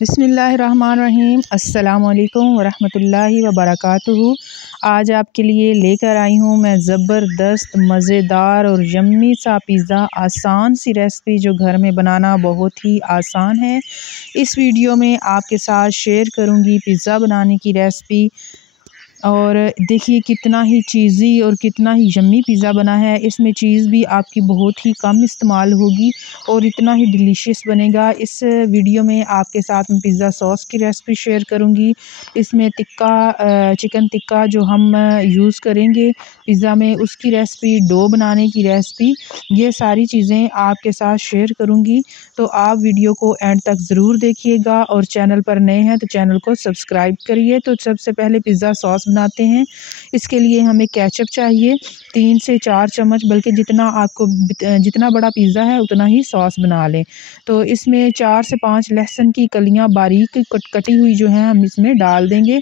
बिस्मिल्लाहिर्रहमानिर्रहीम। अस्सलामुअलैकुम वरहमतुल्लाहि वबरकातुहू। आज आपके लिए लेकर आई हूँ मैं ज़बरदस्त मज़ेदार और यम्मी सा पिज़्ज़ा। आसान सी रेसिपी जो घर में बनाना बहुत ही आसान है। इस वीडियो में आपके साथ शेयर करूँगी पिज़्ज़ा बनाने की रेसिपी। और देखिए कितना ही चीज़ी और कितना ही यम्मी पिज़्ज़ा बना है। इसमें चीज़ भी आपकी बहुत ही कम इस्तेमाल होगी और इतना ही डिलीशियस बनेगा। इस वीडियो में आपके साथ मैं पिज़्ज़ा सॉस की रेसिपी शेयर करूंगी। इसमें चिकन टिक्का जो हम यूज़ करेंगे पिज़्ज़ा में, उसकी रेसिपी, डो बनाने की रेसिपी, ये सारी चीज़ें आपके साथ शेयर करूँगी। तो आप वीडियो को एंड तक ज़रूर देखिएगा और चैनल पर नए हैं तो चैनल को सब्सक्राइब करिए। तो सबसे पहले पिज़्ज़ा सॉस बनाते हैं। इसके लिए हमें केचप चाहिए 3 से 4 चम्मच, बल्कि जितना बड़ा पिज़्ज़ा है उतना ही सॉस बना लें। तो इसमें 4 से 5 लहसुन की कलियां बारीक कटी हुई जो है हम इसमें डाल देंगे।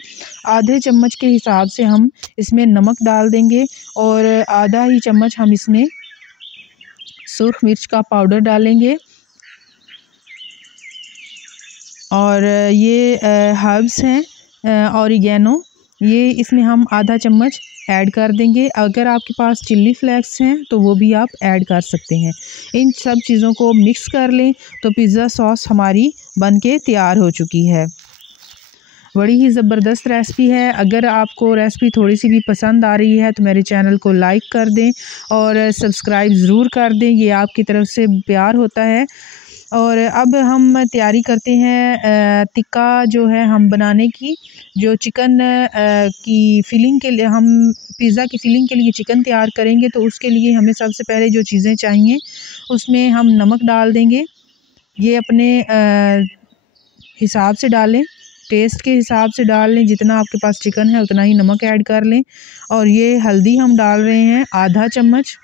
आधे चम्मच के हिसाब से हम इसमें नमक डाल देंगे और आधा ही चम्मच हम इसमें सुर्ख मिर्च का पाउडर डालेंगे। और ये हर्ब्स हैं ऑरिगेनो, ये इसमें हम आधा चम्मच ऐड कर देंगे। अगर आपके पास चिल्ली फ्लेक्स हैं तो वो भी आप ऐड कर सकते हैं। इन सब चीज़ों को मिक्स कर लें तो पिज़्ज़ा सॉस हमारी बनके तैयार हो चुकी है। बड़ी ही ज़बरदस्त रेसिपी है। अगर आपको रेसिपी थोड़ी सी भी पसंद आ रही है तो मेरे चैनल को लाइक कर दें और सब्सक्राइब ज़रूर कर दें, ये आपकी तरफ से प्यार होता है। और अब हम तैयारी करते हैं टिक्का जो है हम बनाने की। जो चिकन की फिलिंग के लिए, हम पिज़्ज़ा की फिलिंग के लिए चिकन तैयार करेंगे, तो उसके लिए हमें सबसे पहले जो चीज़ें चाहिए उसमें हम नमक डाल देंगे। ये अपने हिसाब से डालें, टेस्ट के हिसाब से डाल लें। जितना आपके पास चिकन है उतना ही नमक ऐड कर लें। और ये हल्दी हम डाल रहे हैं आधा चम्मच,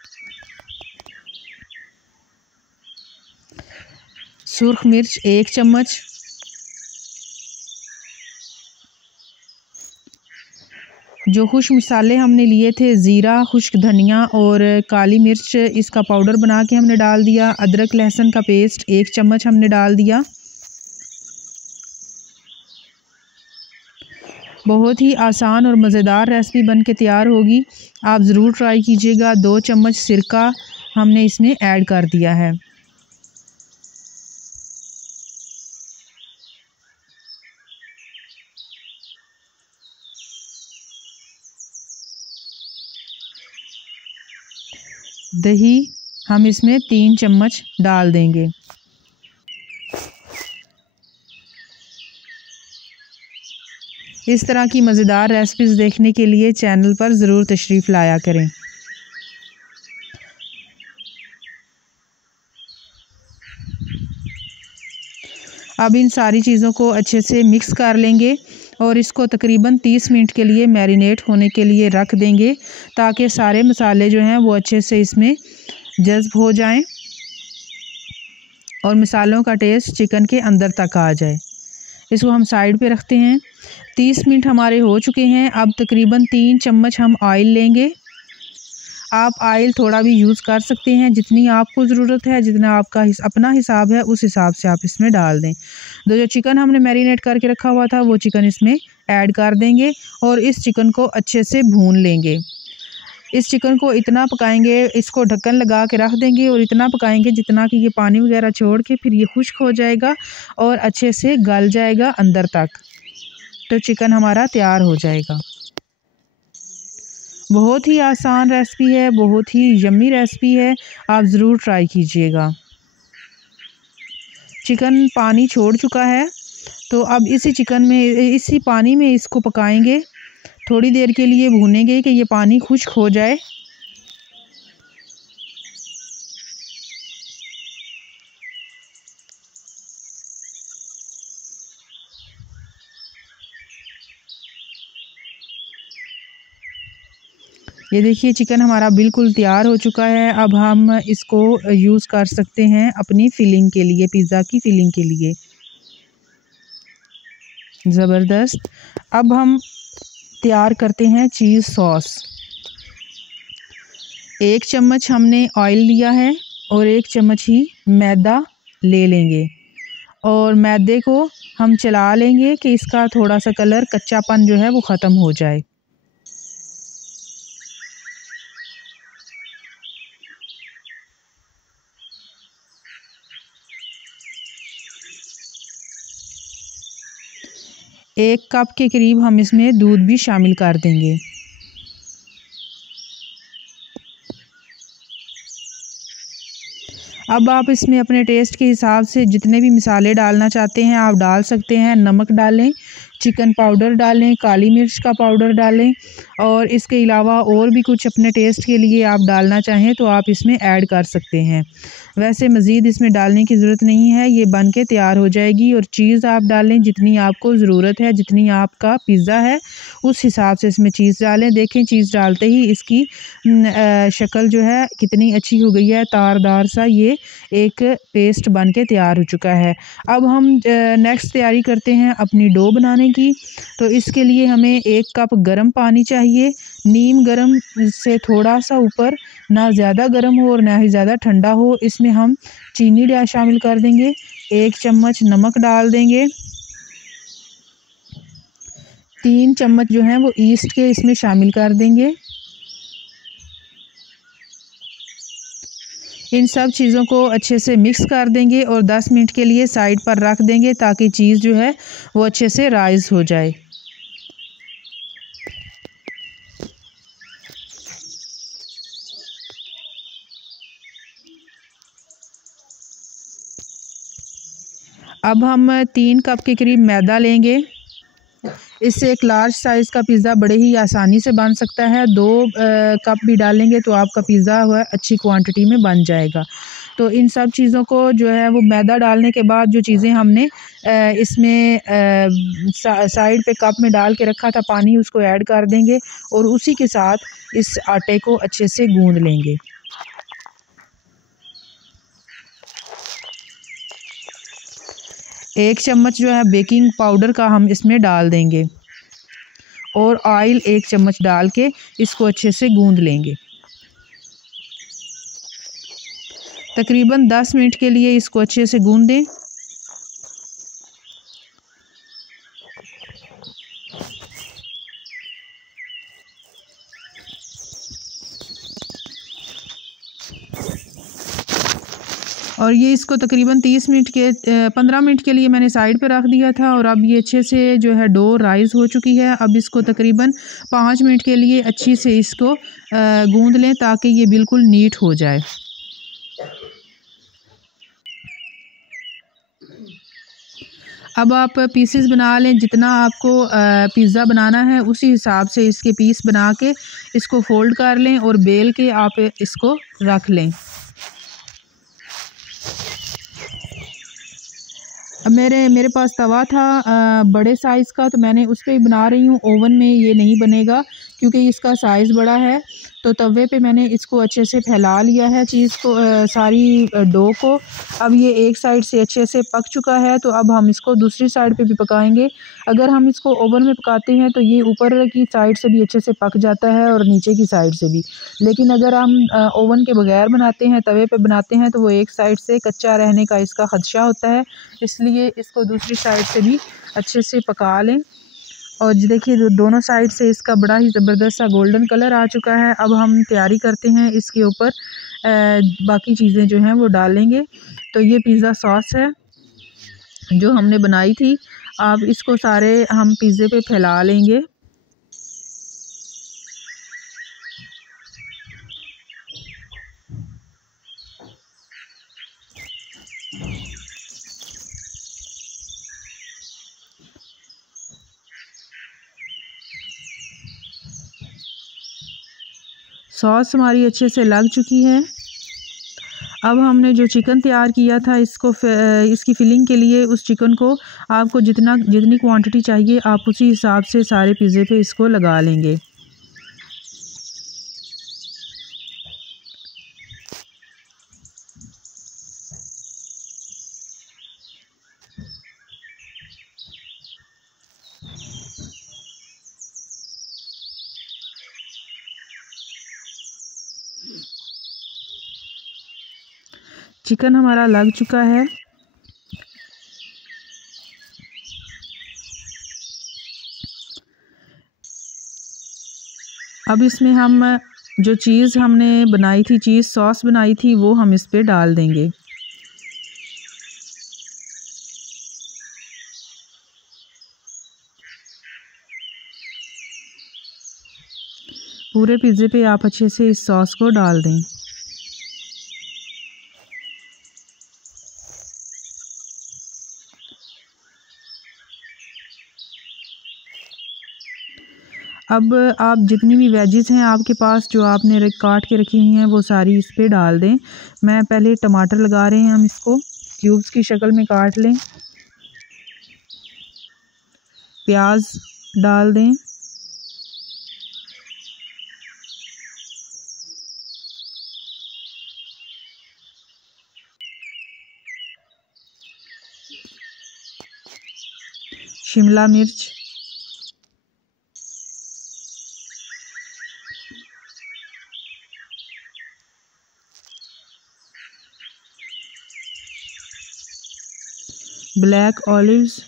सुर्ख मिर्च 1 चम्मच, जो खुश्क मसाले हमने लिए थे, ज़ीरा, खुश्क धनिया और काली मिर्च, इसका पाउडर बना के हमने डाल दिया। अदरक लहसुन का पेस्ट 1 चम्मच हमने डाल दिया। बहुत ही आसान और मज़ेदार रेसिपी बन के तैयार होगी, आप ज़रूर ट्राई कीजिएगा। 2 चम्मच सिरका हमने इसमें ऐड कर दिया है। दही हम इसमें 3 चम्मच डाल देंगे। इस तरह की मज़ेदार रेसिपीज़ देखने के लिए चैनल पर ज़रूर तशरीफ़ लाया करें। अब इन सारी चीज़ों को अच्छे से मिक्स कर लेंगे और इसको तकरीबन 30 मिनट के लिए मैरिनेट होने के लिए रख देंगे, ताकि सारे मसाले जो हैं वो अच्छे से इसमें जज़्ब हो जाएं और मसालों का टेस्ट चिकन के अंदर तक आ जाए। इसको हम साइड पे रखते हैं। 30 मिनट हमारे हो चुके हैं। अब तकरीबन 3 चम्मच हम ऑयल लेंगे। आप ऑयल थोड़ा भी यूज़ कर सकते हैं, जितनी आपको ज़रूरत है, जितना आपका अपना हिसाब है उस हिसाब से आप इसमें डाल दें। जो चिकन हमने मैरिनेट करके रखा हुआ था वो चिकन इसमें ऐड कर देंगे और इस चिकन को अच्छे से भून लेंगे। इस चिकन को इतना पकाएंगे, इसको ढक्कन लगा के रख देंगे और इतना पकाएंगे जितना कि ये पानी वगैरह छोड़ के फिर ये खुश्क हो जाएगा और अच्छे से गल जाएगा अंदर तक, तो चिकन हमारा तैयार हो जाएगा। बहुत ही आसान रेसिपी है, बहुत ही यम्मी रेसिपी है, आप ज़रूर ट्राई कीजिएगा। चिकन पानी छोड़ चुका है, तो अब इसी पानी में इसको पकाएंगे। थोड़ी देर के लिए भूनेंगे कि ये पानी खुश्क हो जाए। ये देखिए चिकन हमारा बिल्कुल तैयार हो चुका है। अब हम इसको यूज़ कर सकते हैं अपनी फिलिंग के लिए, पिज़्ज़ा की फिलिंग के लिए। ज़बरदस्त। अब हम तैयार करते हैं चीज़ सॉस। 1 चम्मच हमने ऑयल लिया है और 1 चम्मच ही मैदा ले लेंगे और मैदे को हम चला लेंगे कि इसका थोड़ा सा कलर कच्चापन जो है वो ख़त्म हो जाए। एक कप के करीब हम इसमें दूध भी शामिल कर देंगे। अब आप इसमें अपने टेस्ट के हिसाब से जितने भी मसाले डालना चाहते हैं आप डाल सकते हैं। नमक डालें, चिकन पाउडर डालें, काली मिर्च का पाउडर डालें और इसके अलावा और भी कुछ अपने टेस्ट के लिए आप डालना चाहें तो आप इसमें ऐड कर सकते हैं। वैसे मज़ीद इसमें डालने की ज़रूरत नहीं है, ये बन के तैयार हो जाएगी। और चीज़ आप डालें जितनी आपको ज़रूरत है, जितनी आपका पिज़्ज़ा है उस हिसाब से इसमें चीज़ डालें। देखें चीज़ डालते ही इसकी शक्ल जो है कितनी अच्छी हो गई है, तारदार सा ये एक पेस्ट बन के तैयार हो चुका है। अब हम नेक्स्ट तैयारी करते हैं अपनी डो बनाने की। तो इसके लिए हमें 1 कप गर्म पानी चाहिए, नीम गर्म से थोड़ा सा ऊपर, ना ज़्यादा गर्म हो और ना ही ज़्यादा ठंडा हो। इसमें हम चीनी शामिल कर देंगे, 1 चम्मच नमक डाल देंगे, 3 चम्मच जो हैं वो ईस्ट के इसमें शामिल कर देंगे। इन सब चीज़ों को अच्छे से मिक्स कर देंगे और 10 मिनट के लिए साइड पर रख देंगे ताकि चीज़ जो है वो अच्छे से राइज़ हो जाए। अब हम 3 कप के करीब मैदा लेंगे। इससे एक लार्ज साइज़ का पिज़्ज़ा बड़े ही आसानी से बन सकता है। 2 कप भी डालेंगे तो आपका पिज़्ज़ा वह अच्छी क्वांटिटी में बन जाएगा। तो इन सब चीज़ों को जो है वो मैदा डालने के बाद जो चीज़ें हमने इसमें साइड पे कप में डाल के रखा था पानी, उसको ऐड कर देंगे और उसी के साथ इस आटे को अच्छे से गूँध लेंगे। एक चम्मच जो है बेकिंग पाउडर का हम इसमें डाल देंगे और ऑयल 1 चम्मच डाल के इसको अच्छे से गूँध लेंगे। तकरीबन 10 मिनट के लिए इसको अच्छे से गूँध दें। और ये इसको तकरीबन 15 मिनट के लिए मैंने साइड पे रख दिया था और अब ये अच्छे से जो है डो राइज़ हो चुकी है। अब इसको तकरीबन 5 मिनट के लिए अच्छी से इसको गूँध लें ताकि ये बिल्कुल नीट हो जाए। अब आप पीसेस बना लें, जितना आपको पिज़्ज़ा बनाना है उसी हिसाब से इसके पीस बना के इसको फोल्ड कर लें और बेल के आप इसको रख लें। अब मेरे पास तवा था बड़े साइज़ का, तो मैंने उस पे ही बना रही हूँ। ओवन में ये नहीं बनेगा क्योंकि इसका साइज़ बड़ा है। तो तवे पे मैंने इसको अच्छे से फैला लिया है चीज़ को, सारी डो को। अब ये एक साइड से अच्छे से पक चुका है तो अब हम इसको दूसरी साइड पे भी पकाएंगे। अगर हम इसको ओवन में पकाते हैं तो ये ऊपर की साइड से भी अच्छे से पक जाता है और नीचे की साइड से भी। लेकिन अगर हम ओवन के बगैर बनाते हैं, तवे पे बनाते हैं, तो वो एक साइड से कच्चा रहने का इसका ख़दशा होता है। इसलिए इसको दूसरी साइड से भी अच्छे से पका लें। और देखिए दोनों साइड से इसका बड़ा ही ज़बरदस्त सा गोल्डन कलर आ चुका है। अब हम तैयारी करते हैं इसके ऊपर बाकी चीज़ें जो हैं वो डालेंगे। तो ये पिज़्ज़ा सॉस है जो हमने बनाई थी। अब इसको सारे हम पिज़्ज़े पे फैला लेंगे। सॉस हमारी अच्छे से लग चुकी है। अब हमने जो चिकन तैयार किया था इसकी फिलिंग के लिए, उस चिकन को आपको जितनी क्वांटिटी चाहिए आप उसी हिसाब से सारे पिज़्ज़े पे इसको लगा लेंगे। चिकन हमारा लग चुका है। अब इसमें हम जो चीज़ हमने बनाई थी, चीज़ सॉस बनाई थी, वो हम इस पे डाल देंगे। पूरे पिज़्ज़े पे आप अच्छे से इस सॉस को डाल दें। अब आप जितनी भी वेजेस हैं आपके पास, जो आपने काट के रखी हुई हैं, वो सारी इस पे डाल दें। मैं पहले टमाटर लगा रहे हैं, हम इसको क्यूब्स की शक्ल में काट लें। प्याज डाल दें। शिमला मिर्च, ब्लैक ऑलिव्स,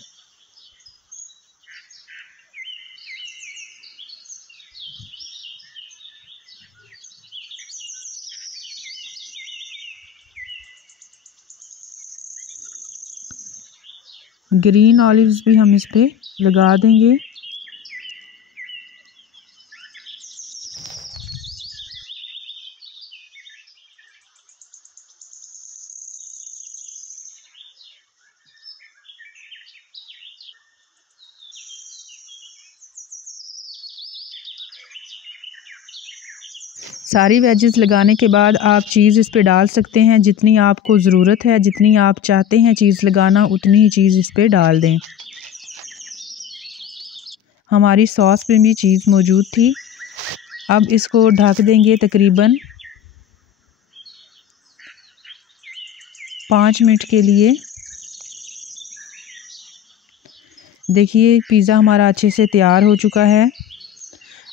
ग्रीन ऑलिव्स भी हम इस पे लगा देंगे। सारी वेजेस लगाने के बाद आप चीज़ इस पे डाल सकते हैं। जितनी आपको ज़रूरत है, जितनी आप चाहते हैं चीज़ लगाना, उतनी ही चीज़ इस पे डाल दें। हमारी सॉस में भी चीज़ मौजूद थी। अब इसको ढक देंगे तकरीबन 5 मिनट के लिए। देखिए पिज़्ज़ा हमारा अच्छे से तैयार हो चुका है।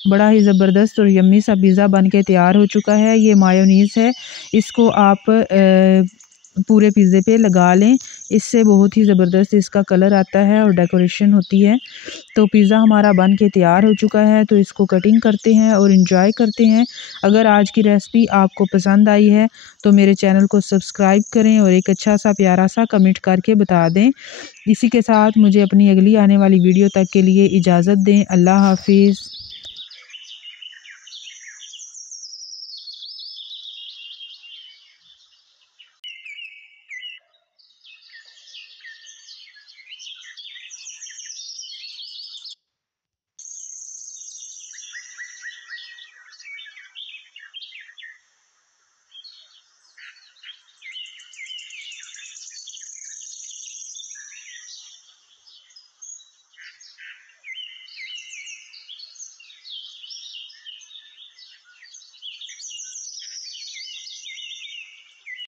बड़ा ही ज़बरदस्त और यम्मी सा पिज़्ज़ा बन के तैयार हो चुका है। ये मायोनीज़ है, इसको आप पूरे पिज़्ज़े पे लगा लें। इससे बहुत ही ज़बरदस्त इसका कलर आता है और डेकोरेशन होती है। तो पिज़्ज़ा हमारा बन के तैयार हो चुका है, तो इसको कटिंग करते हैं और इंजॉय करते हैं। अगर आज की रेसिपी आपको पसंद आई है तो मेरे चैनल को सब्सक्राइब करें और एक अच्छा सा प्यारा सा कमेंट करके बता दें। इसी के साथ मुझे अपनी अगली आने वाली वीडियो तक के लिए इजाज़त दें। अल्लाह हाफिज़।